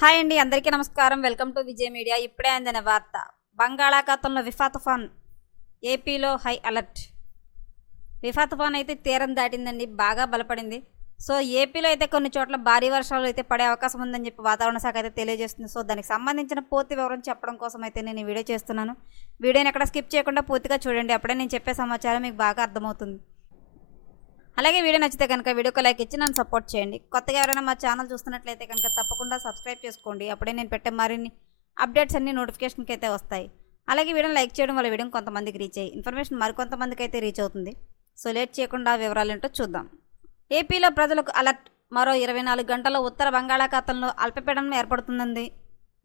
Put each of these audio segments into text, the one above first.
Hi అండి అందరికీ నమస్కారం. Welcome to Vijay media. ఇప్పుడే అందిన వార్త. బంగాళాఖాతంలో విఫా తుఫాన్ ఏపీలో హై అలర్ట్. విఫా తుఫాన్ అయితే తీరం దాటిందండి బాగా బలపడింది. సో ఏపీలో అయితే కొన్ని చోట్ల భారీ వర్షాలు అయితే పడే అవకాశం ఉందని చెప్పి వాతావరణ శాఖ అయితే తెలియజేస్తుంది. సో దానికి సంబంధించిన పూర్తి వివరం చెప్పడం కోసం అయితే నేను వీడియో చేస్తున్నాను. వీడియోని ఎక్కడ స్కిప్ చేయకుండా పూర్తిగా చూడండి. అప్పుడే నేను చెప్పే సమాచారం మీకు బాగా అర్థమవుతుంది. అలాగే వీడియో నచ్చితే కనుక వీడియోకి లైక్ ఇచ్చి నన్ను సపోర్ట్ చేయండి. కొత్తగా ఎవరైనా మా ఛానల్ చూస్తున్నట్లయితే కనుక తప్పకుండా సబ్స్క్రైబ్ చేసుకోండి. అప్పుడే నేను పెట్టే మరిన్ని అప్డేట్స్ అన్ని నోటిఫికేషన్కి అయితే వస్తాయి. అలాగే వీడియోని లైక్ చేయడం వల్ల వీడియో కొంతమందికి రీచ్ అయ్యి ఇన్ఫర్మేషన్ మరికొంతమందికి అయితే రీచ్ అవుతుంది. సో లేట్ చేయకుండా వివరాలు ఏంటో చూద్దాం. ఏపీలో ప్రజలకు అలర్ట్. మరో ఇరవై నాలుగు గంటల్లో ఉత్తర బంగాళాఖాతంలో అల్పపీడనం ఏర్పడుతుందని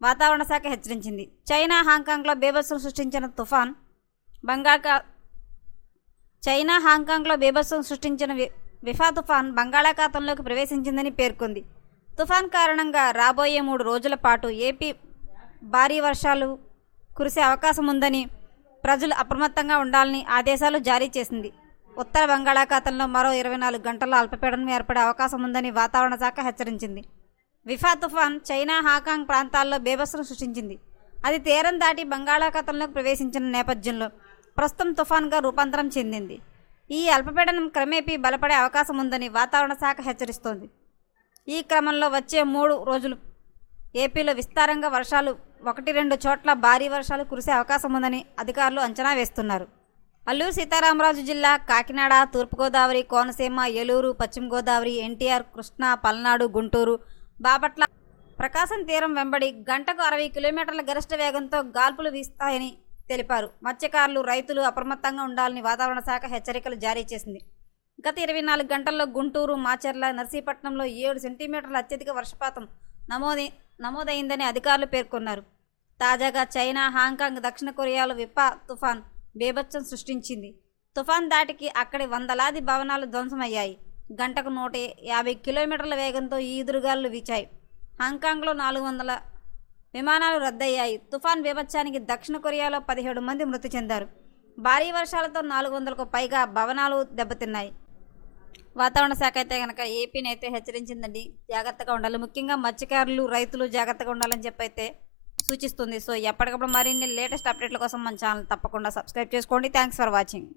వాతావరణ శాఖ హెచ్చరించింది. చైనా హాంకాంగ్లో బీభత్సం సృష్టించిన తుఫాన్. బంగాళా చైనా హాంకాంగ్లో బీభత్సం సృష్టించిన విఫా తుఫాన్ బంగాళాఖాతంలోకి ప్రవేశించిందని పేర్కొంది. తుఫాన్ కారణంగా రాబోయే మూడు రోజుల పాటు ఏపీ భారీ వర్షాలు కురిసే అవకాశం ఉందని ప్రజలు అప్రమత్తంగా ఉండాలని ఆదేశాలు జారీ చేసింది. ఉత్తర బంగాళాఖాతంలో మరో ఇరవై నాలుగు గంటల్లో అల్పపీడనం ఏర్పడే అవకాశం ఉందని వాతావరణ శాఖ హెచ్చరించింది. విఫా తుఫాన్ చైనా హాంకాంగ్ ప్రాంతాల్లో బీభత్సం సృష్టించింది. అది తీరం దాటి బంగాళాఖాతంలోకి ప్రవేశించిన నేపథ్యంలో ప్రస్తుతం తుఫాన్గా రూపాంతరం చెందింది. ఈ అల్పపీడనం క్రమేపీ బలపడే అవకాశం ఉందని వాతావరణ శాఖ హెచ్చరిస్తోంది. ఈ క్రమంలో వచ్చే మూడు రోజులు ఏపీలో విస్తారంగా వర్షాలు ఒకటి రెండు చోట్ల భారీ వర్షాలు కురిసే అవకాశం ఉందని అధికారులు అంచనా వేస్తున్నారు. అల్లూరు సీతారామరాజు జిల్లా కాకినాడ తూర్పుగోదావరి కోనసీమ ఏలూరు పశ్చిమ గోదావరి ఎన్టీఆర్ కృష్ణా పల్నాడు గుంటూరు బాపట్ల ప్రకాశం తీరం వెంబడి గంటకు అరవై కిలోమీటర్ల గరిష్ట వేగంతో గాల్పులు వీస్తాయని తెలిపారు. మత్స్యకారులు రైతులు అప్రమత్తంగా ఉండాలని వాతావరణ శాఖ హెచ్చరికలు జారీ చేసింది. గత ఇరవై నాలుగు గంటల్లో గుంటూరు మాచర్ల నర్సీపట్నంలో ఏడు సెంటీమీటర్ల అత్యధిక వర్షపాతం నమోదై నమోదైందని అధికారులు పేర్కొన్నారు. తాజాగా చైనా హాంకాంగ్ దక్షిణ కొరియాలో విపా తుఫాన్ బీభత్సం సృష్టించింది. తుఫాన్ దాటికి అక్కడి వందలాది భవనాలు ధ్వంసమయ్యాయి. గంటకు నూట యాభై కిలోమీటర్ల వేగంతో ఈ ఎదురుగాలు వీచాయి. హాంకాంగ్లో నాలుగు వందల విమానాలు రద్దయ్యాయి. తుఫాన్ బీభత్సానికి దక్షిణ కొరియాలో పదిహేడు మంది మృతి చెందారు. భారీ వర్షాలతో నాలుగు వందలకు పైగా భవనాలు దెబ్బతిన్నాయి. వాతావరణ శాఖ అయితే కనుక ఏపీని అయితే హెచ్చరించిందండి. జాగ్రత్తగా ఉండాలి. ముఖ్యంగా మత్స్యకారులు రైతులు జాగ్రత్తగా ఉండాలని చెప్పి అయితే సూచిస్తుంది. సో ఎప్పటికప్పుడు మరిన్ని లేటెస్ట్ అప్డేట్ల కోసం మన ఛానల్ తప్పకుండా సబ్స్క్రైబ్ చేసుకోండి. Thanks for watching.